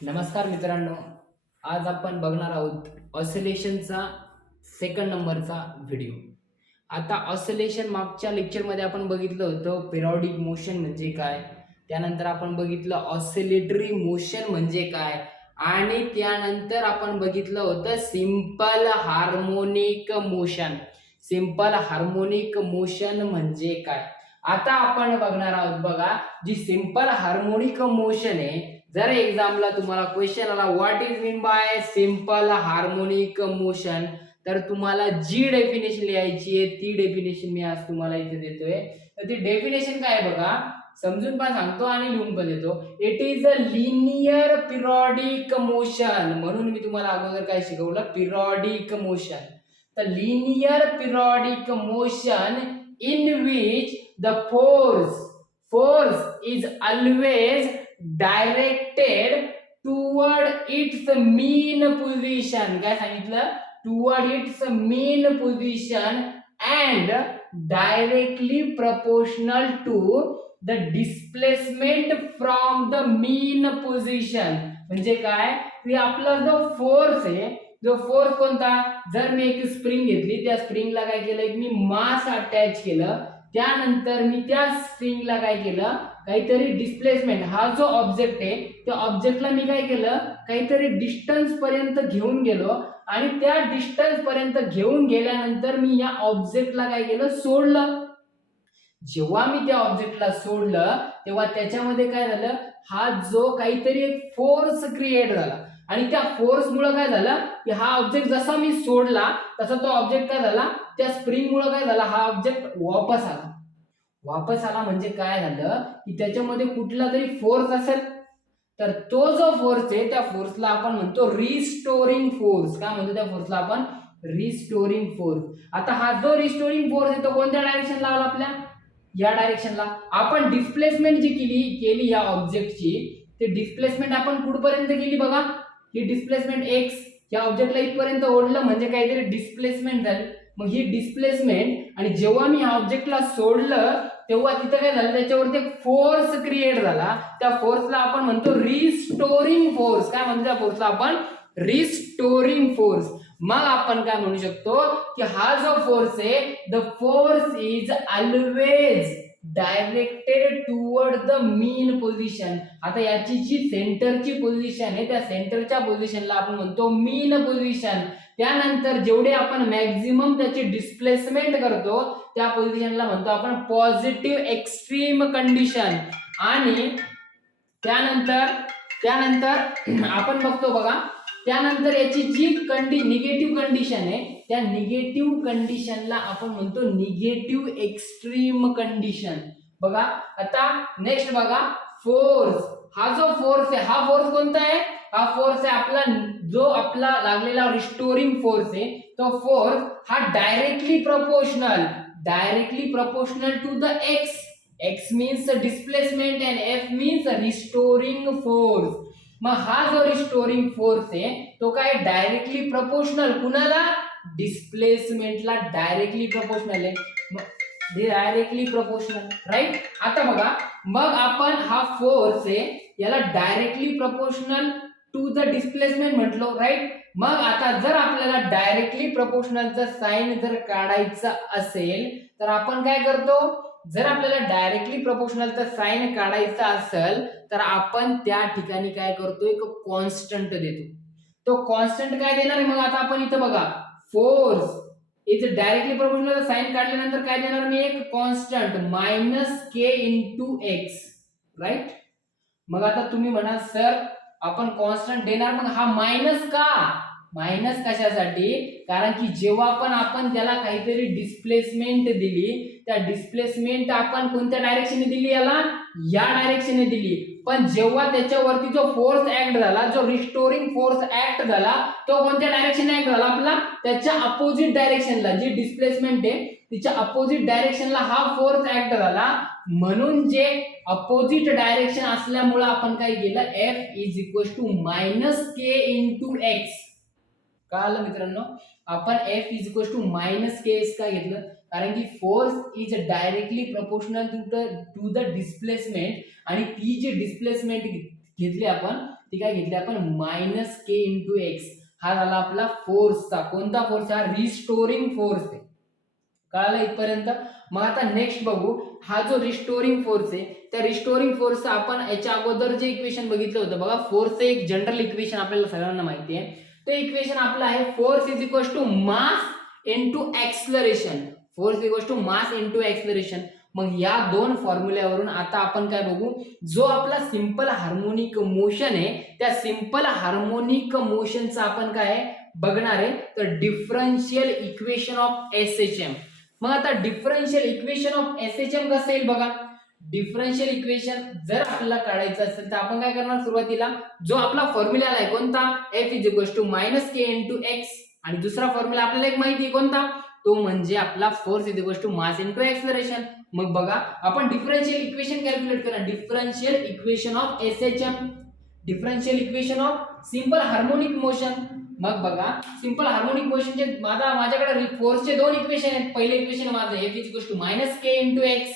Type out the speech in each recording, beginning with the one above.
नमस्कार मित्रांनो, आज आपण बघणार आहोत ऑसिलेशनचा सेकंड नंबरचा व्हिडिओ. आता ऑसिलेशन मागच्या लेक्चरमध्ये आपण बघितलं होतं पिरियॉडिक मोशन म्हणजे काय, त्यानंतर आपण बघितलं ऑसिलेटरी मोशन म्हणजे काय आणि त्यानंतर आपण बघितलं होतं simple harmonic motion. Simple harmonic motion म्हणजे काय. आता आपण बघणार आहोत बघा, जी सिंपल हार्मोनिक मोशन आहे. जर एक्झामला तुम्हाला क्वेश्चन आला what is mean by simple harmonic motion, तर तुम्हाला जी डेफिनेशन लिहायची आहे ती डेफिनेशन मी आज तुम्हाला इथे देतोय. तर ती डेफिनेशन काय बघा, समजून पण सांगतो आणि लिहून पण देतो. It is a linear periodic motion. म्हणून मी तुम्हाला अगोदर काय शिकवलं, पिरियॉडिक मोशन. तर linear periodic motion in which the force is always directed toward its mean position. काय सांगितलं, toward its mean position and directly proportional to the displacement from the mean position. म्हणजे काय, की आपला जो फोर्स आहे, जो फोर्स कोणता, जर मी एक स्प्रिंग घेतली, त्या स्प्रिंगला काय केलं, मी मास अटॅच केलं, त्यानंतर मी त्या स्ट्रिंगला काय केलं, काहीतरी डिस्प्लेसमेंट, हा जो ऑब्जेक्ट आहे त्या ऑब्जेक्टला मी काय केलं, काहीतरी डिस्टन्स पर्यंत घेऊन गेलो आणि त्या डिस्टन्स पर्यंत घेऊन गेल्यानंतर मी या ऑब्जेक्टला काय केलं, सोडलं. जेव्हा मी त्या ऑब्जेक्टला सोडलं तेव्हा त्याच्यामध्ये काय झालं, हा जो काहीतरी एक फोर्स क्रिएट झाला आणि त्या फोर्स मुळे काय झालं, की हा ऑब्जेक्ट जसा मी सोडला तसा तो ऑब्जेक्ट काय झाला, त्या स्प्रिंग मुळे काय झाला, हा ऑब्जेक्ट वापस आला. वापस आला म्हणजे काय झालं, की त्याच्यामध्ये कुठला तरी फोर्स असेल, तर तो जो फोर्स आहे त्या फोर्सला आपण म्हणतो रिस्टोरिंग फोर्स. काय म्हणतो त्या फोर्सला आपण, रिस्टोरिंग फोर्स. आता हा जो रिस्टोरिंग फोर्स आहे तो कोणत्या डायरेक्शनला आला, आपल्या या डायरेक्शनला. आपण डिस्प्लेसमेंट जी केली या ऑब्जेक्टची, ते डिस्प्लेसमेंट आपण कुठपर्यंत केली बघा, ही डिस्प्लेसमेंट एक्स, या ऑब्जेक्टला इथपर्यंत ओढलं म्हणजे काहीतरी डिस्प्लेसमेंट झाली. मग ही डिस्प्लेसमेंट, आणि जेव्हा मी ऑब्जेक्टला सोडलं तेव्हा तिथे काय झालं, त्याच्यावरती एक फोर्स क्रिएट झाला. त्या फोर्सला आपण म्हणतो रिस्टोरिंग फोर्स. काय म्हणतो त्या फोर्सला आपण, रिस्टोरिंग फोर्स. मग आपण काय म्हणू शकतो, की हा जो फोर्स आहे, the force is always directed toward the mean position. आता याची जी सेंटरची पोझिशन आहे त्या सेंटरच्या पोझिशनला आपण म्हणतो मीन पोझिशन. त्यानंतर जेवढे आपण मॅक्झिमम त्याची डिस्प्लेसमेंट करतो त्या पोझिशनला म्हणतो आपण पॉझिटिव्ह एक्स्ट्रीम कंडिशन. आणि त्यानंतर त्यानंतर आपण बघतो बघा, त्यानंतर याची जी निगेटिव्ह कंडिशन आहे त्या निगेटिव्ह कंडिशनला आपण म्हणतो निगेटिव्ह एक्स्ट्रीम कंडिशन. बघा आता नेक्स्ट बघा, फोर्स. हा जो फोर्स आहे, हा फोर्स कोणता आहे, हा फोर्स आहे आपला, जो आपला लागलेला रिस्टोरिंग फोर्स आहे. तो फोर्स हा directly proportional to the X. X means displacement and F means restoring force. मग हा जो रिस्टोरिंग फोर्स आहे तो काय डायरेक्टली प्रपोर्शनल कुणाला, डिस्प्लेसमेंटला डायरेक्टली प्रपोर्शनल आहे. Directly proportional, right. आता बघा, मग आपण हा फोर्स आहे याला directly proportional to the displacement म्हटलो, राईट. मग आता जर आपल्याला डायरेक्टली प्रपोर्शनलचा साइन जर काढायचा असेल तर आपण काय करतो, जर आपल्याला डायरेक्टली प्रपोर्शनलचा साइन काढायचा असेल तर आपण त्या ठिकाणी काय करतो, एक कॉन्स्टंट देतो. तो कॉन्स्टंट काय देणार आहे, मग आता आपण इथं बघा, force is directly proportional sign काढल्यानंतर काय देणार मी, एक कॉन्स्टंट -k × x, राईट. मग आता तुम्ही म्हणा सर आपण कॉन्स्टंट देणार, मग हा मायनस का, मायनस कशासाठी, कारण की जेव्हा पण आपण त्याला काहीतरी डिस्प्लेसमेंट दिली, त्या डिस्प्लेसमेंट आपण कोणत्या डायरेक्शनने दिली, याला या डायरेक्शनने दिली. पण जेव्हा त्याच्यावरती जो फोर्स ऍक्ट झाला, जो रिस्टोरिंग फोर्स ऍक्ट झाला, तो कोणत्या डायरेक्शनने ऍक्ट झाला, आपला त्याच्या अपोजिट डायरेक्शनला. जी डिस्प्लेसमेंट आहे तिच्या अपोजिट डायरेक्शनला हा फोर्स ऍक्ट झाला. म्हणून जे अपोजिट डायरेक्शन असल्यामुळे आपण काय केलं, F is equal to -k × x. कळालं मित्रांनो, आपण F is equal to -ks का घेतलं, कारण की force is directly proportional to the displacement, आणि ती जी डिस्प्लेसमेंट घेतली आपण, ती काय घेतली आपण मायनस के इंटू एक्स. हा झाला आपला फोर्सचा. कोणता फोर्स? हा रिस्टोरिंग फोर्स आहे. कळालं इथपर्यंत? मग आता नेक्स्ट बघू, हा जो रिस्टोरिंग फोर्स आहे त्या रिस्टोरिंग फोर्सचं आपण याच्या अगोदर जे इक्वेशन बघितलं होतं बघा, फोर्सचं एक जनरल इक्वेशन आपल्याला सगळ्यांना माहिती आहे. ते इक्वेशन आपलं आहे force is equal to mass into acceleration. Force equal to mass into acceleration. मग या दोन फॉर्म्युल्यावरून आता आपण काय बघू, जो आपला सिंपल हार्मोनिक मोशन आहे त्या सिंपल हार्मोनिक मोशनचा आपण काय बघणार आहे तर डिफरन्शियल इक्वेशन ऑफ एसएचएम. मग आता डिफरन्शियल इक्वेशन ऑफ एसएचएम कसं येईल बघा. डिफरन्शियल इक्वेशन जर आपल्याला काढायचं असेल तर आपण काय करणार, सुरुवातीला जो आपला फॉर्म्युला आहे कोणता, F is equal to minus K into X, आणि दुसरा फॉर्म्युला आपल्याला एक माहिती आहे कोणता, तो म्हणजे आपला force is equal to mass into acceleration. मग बघा आपण डिफरन्शियल इक्वेशन कॅल्क्युलेट करा. Differential equation of SHM, differential equation of simple harmonic motion. मग बघा सिंपल हार्मोनिक मोशनचे माझ्याकडे फोर्सचे दोन इक्वेशन आहेत. पहिले इक्वेशन माझं F is equal to minus K into X,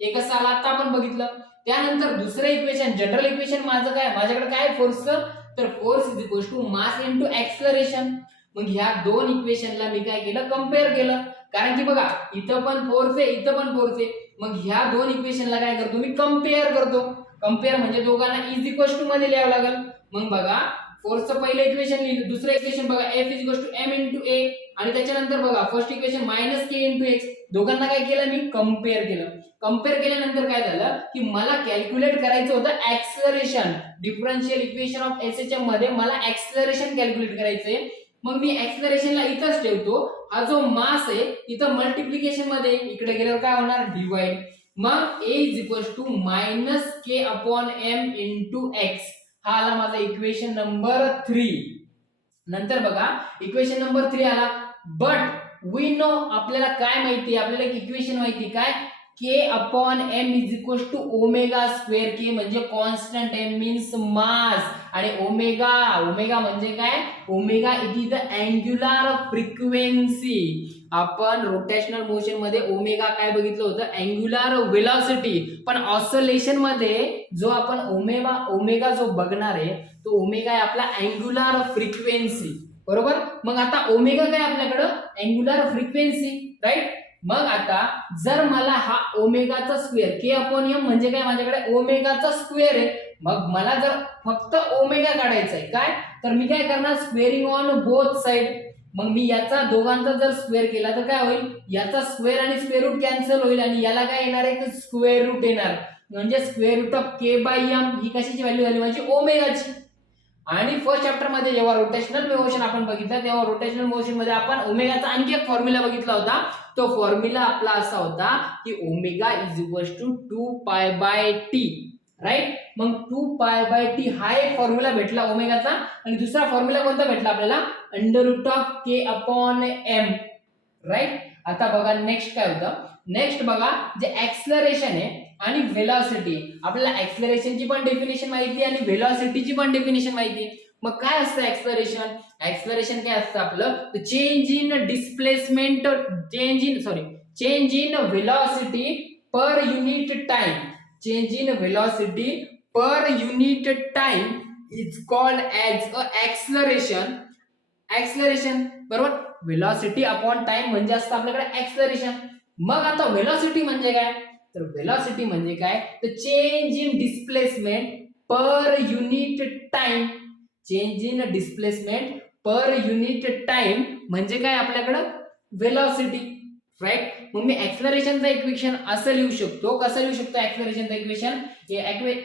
हे कसं आलं आता आपण बघितलं. त्यानंतर दुसरं इक्वेशन जनरल इक्वेशन माझं काय, माझ्याकडे काय फोर्सचं तर force is equal to mass into acceleration. मग ह्या दोन इक्वेशनला मी काय केलं, कम्पेअर केलं. कारण की बघा इथं पण फोर्स आहे इथं पण फोर्स आहे. मग ह्या दोन इक्वेशनला काय करतो मी, कम्पेअर करतो. कम्पेअर म्हणजे दोघांना इज इक्वल टू मध्ये लिहावं लागेल. मग बघा फोर्सचं पहिलं इक्वेशन लिहिलं, दुसरं इक्वेशन बघा F is equal to M into A, आणि त्याच्यानंतर बघा first equation minus K into X. दोघांना काय केलं मी, कम्पेअर केलं. कम्पेअर केल्यानंतर काय झालं की मला कॅल्क्युलेट करायचं होतं acceleration. Differential equation of SHM मध्ये मला ऍक्सलरेशन कॅल्क्युलेट करायचंय. मग मी ऍक्सलरेशनला इथंच ठेवतो. हा जो मास आहे इथं मल्टिप्लिकेशन मध्ये, इकडे गेल्यावर काय होणार डिवाइड. मग A is equal to minus K upon M into X. हा आला माझा इक्वेशन नंबर 3. नंतर बघा इक्वेशन नंबर 3 आला. बट वी नो, आपल्याला काय माहिती, आपल्याला एक इक्वेशन माहिती काय, K upon M is equal to omega square. K म्हणजे कॉन्स्टंट, एम मीन्स मास, आणि ओमेगा, ओमेगा म्हणजे काय, omega it is the angular frequency. आपण रोटेशनल मोशन मध्ये ओमेगा काय बघितलं होतं, अँग्युलर वेलोसिटी. पण ऑसिलेशन मध्ये जो आपण ओमेगा जो बघणार आहे तो ओमेगा आहे आपला अँग्युलर फ्रिक्वेन्सी, बरोबर. मग आता ओमेगा काय आपल्याकडं, अँग्युलर फ्रिक्वेन्सी, राईट. मग आता जर मला हा ओमेगाचा स्क्वेअर, के अपॉन एम म्हणजे काय, माझ्याकडे ओमेगाचा स्क्वेअर आहे. मग मला जर फक्त ओमेगा काढायचा आहे काय, तर मी काय करणार, स्क्वेअरिंग ऑन बोथ साइड. मग मी याचा दोघांचा जर स्क्वेअर केला तर काय होईल, याचा स्क्वेअर आणि स्क्वेअर रूट कॅन्सल होईल, आणि याला काय येणार आहे, स्क्वेअर रूट येणार. म्हणजे square root of K by M ही कशाची व्हॅल्यू झाली, माझी ओमेगाची. आणि फर्स्ट चॅप्टर मध्ये जेव्हा रोटेशनल मोशन आपण बघितलं तेव्हा रोटेशनल मोशन मध्ये आपण ओमेगाचा आणखी एक फॉर्म्युला बघितला होता. तो फॉर्म्युला आपला असा होता की omega is equal to 2 pi by T, right. मग 2 पाय बाय टी हा एक फॉर्म्युला भेटला ओमेगाचा. आणि दुसरा फॉर्म्युला कोणता भेटला आपल्याला, under root of K upon M, right. आता बघा नेक्स्ट काय होतं, नेक्स्ट बघा जे ऍक्सलरेशन आहे आणि व्हेलॉसिटी. आपल्याला ऍक्सलरेशनची पण डेफिनेशन माहिती आहे आणि व्हेलॉसिटीची पण डेफिनेशन माहिती आहे. मग काय असतं ऍक्सलरेशन, ऍक्सलरेशन काय असतं आपलं, change in displacement, change in velocity per unit time. Change in velocity per unit time is called as a acceleration. Acceleration बरोबर, व्हेलॉसिटी अपॉन टाइम म्हणजे असतं आपल्याकडे ऍक्सलरेशन. मग आता व्हेलॉसिटी म्हणजे काय, तर व्हेलॉसिटी म्हणजे काय, तर change in displacement per unit time. Change in displacement per unit time म्हणजे काय आपल्याकडं व्हेलॉसिटी, राईट. मग मी ऍक्सलरेशनचं इक्वेशन असं लिहू शकतो, कसं लिहू शकतो ऍक्सलरेशनचं इक्वेशन,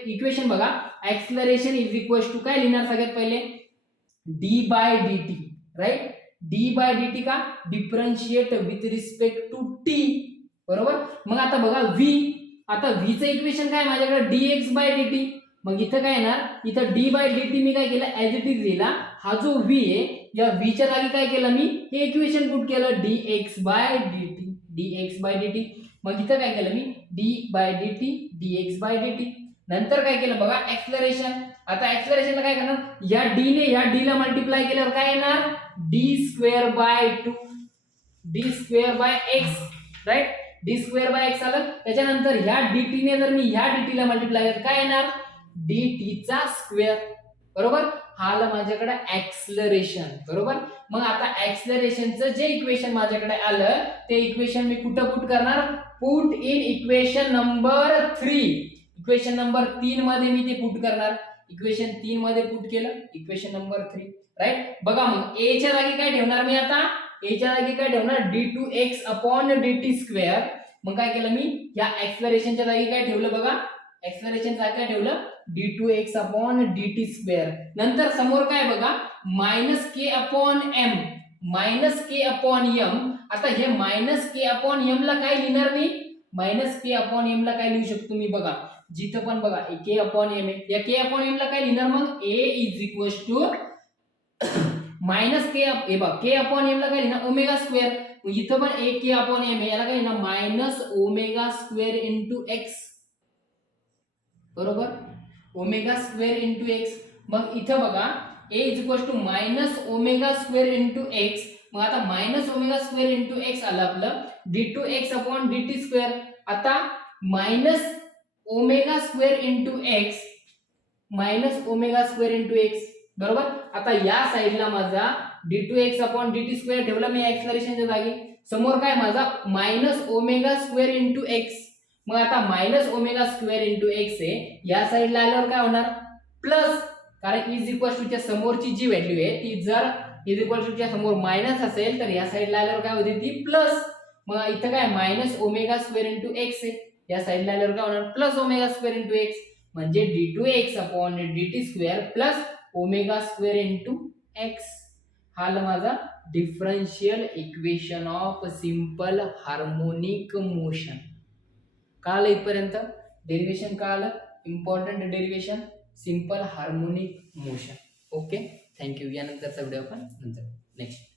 इक्वेशन बघा, ऍक्सलरेशन इज इक्वल टू काय लिहिणार सगळ्यात पहिले, D by D T, right. D by D T का, differentiate with respect to T, बरोबर. मग आता बघा व्ही, आता व्हीचं इक्वेशन काय माझ्याकडे, dx बाय dt. मग इथं काय येणार, इथं d बाय dt मी काय केलं, ऍज इट इज लिहिला. हा जो v आहे या v च्या जागी काय केलं मी, हे इक्वेशन पुट केलं dx by dt, dx by dt. मग इथं काय केलं मी, d by dt, dx by dt. नंतर काय केलं बघा, ऍक्सलरेशन. आता ऍक्सलरेशनला काय करणार, या d ने या d ला मल्टिप्लाय केल्यावर काय येणार, d square by 2, d square by x, right. D square by X आलं. त्याच्यानंतर ह्या dt ने जर मी ह्या dt ला मल्टिप्लाय केलं काय येणार, डी टीचा स्क्वेअर, बरोबर. हा आलं माझ्याकडे ऍक्सलरेशन, बरोबर. मग आता ऍक्सलरेशनचं जे इक्वेशन माझ्याकडे आलं ते इक्वेशन मी कुठं पुट करणार, put in equation number 3. Equation number 3 मध्ये मी ते पुट करणार. इक्वेशन 3 मध्ये पुट केलं इक्वेशन नंबर 3, राईट. बघा मग ए च्या जागी काय ठेवणार मी आता, ए च्या जागी काय ठेवणार d2x अपॉन dt स्क्वेअर. मग काय केलं मी या ऍक्सलरेशनच्या जागी काय ठेवलं बघा, ऍक्सलरेशन जागी काय ठेवलं d2x अपॉन dt स्क्वेअर. नंतर समोर काय बघा minus k upon m, minus k upon m. आता हे मायनस k अपॉन m ला काय लिहिणार मी, मायनस k अपॉन m ला काय लिहू शकतो मी बघा, जिथं पण बघा k अपॉन m आहे, या k अपॉन m ला काय लिहिणार मग a is equal to minus k, हे बघा k अपॉन m ला काय लिहिणार ओमेगा स्क्वेअर. इथं पण a k अपॉन m आहे, याला काय लिहिणार minus omega square into x, बरोबर. Omega square into x. मग इथं बघा a is equal to minus omega square into x. मग आता minus omega square into x आलं आपलं d2x अपॉन dt स्क्वेअर. आता minus omega square into x, minus omega square into x, बरोबर. आता या साइडला माझा d2x अपॉन dt स्क्वेअर ठेवला मी ऍक्सलरेशनच्या जागी. समोर काय माझा minus omega square into x. मग आता minus omega square into x आहे, या साइडला आल्यावर काय होणार प्लस, कारण इज इक्वल टू च्या समोरची जी व्हॅल्यू आहे ती जर इज इक्वल टू च्या समोर मायनस असेल तर या साइडला आल्यावर काय होते ती प्लस. मग इथं काय minus omega square into x आहे, या साइडला आल्यावर काय होणार plus omega square into x. म्हणजे d2x upon dt square plus omega square into x. हा आला माझा differential equation of simple harmonic motion. कळालं इथपर्यंत, डेरिवेशन कळालं, important derivation simple harmonic motion. Okay, thank you. यानंतरचा व्हिडिओ आपण नंतर नेक्स्ट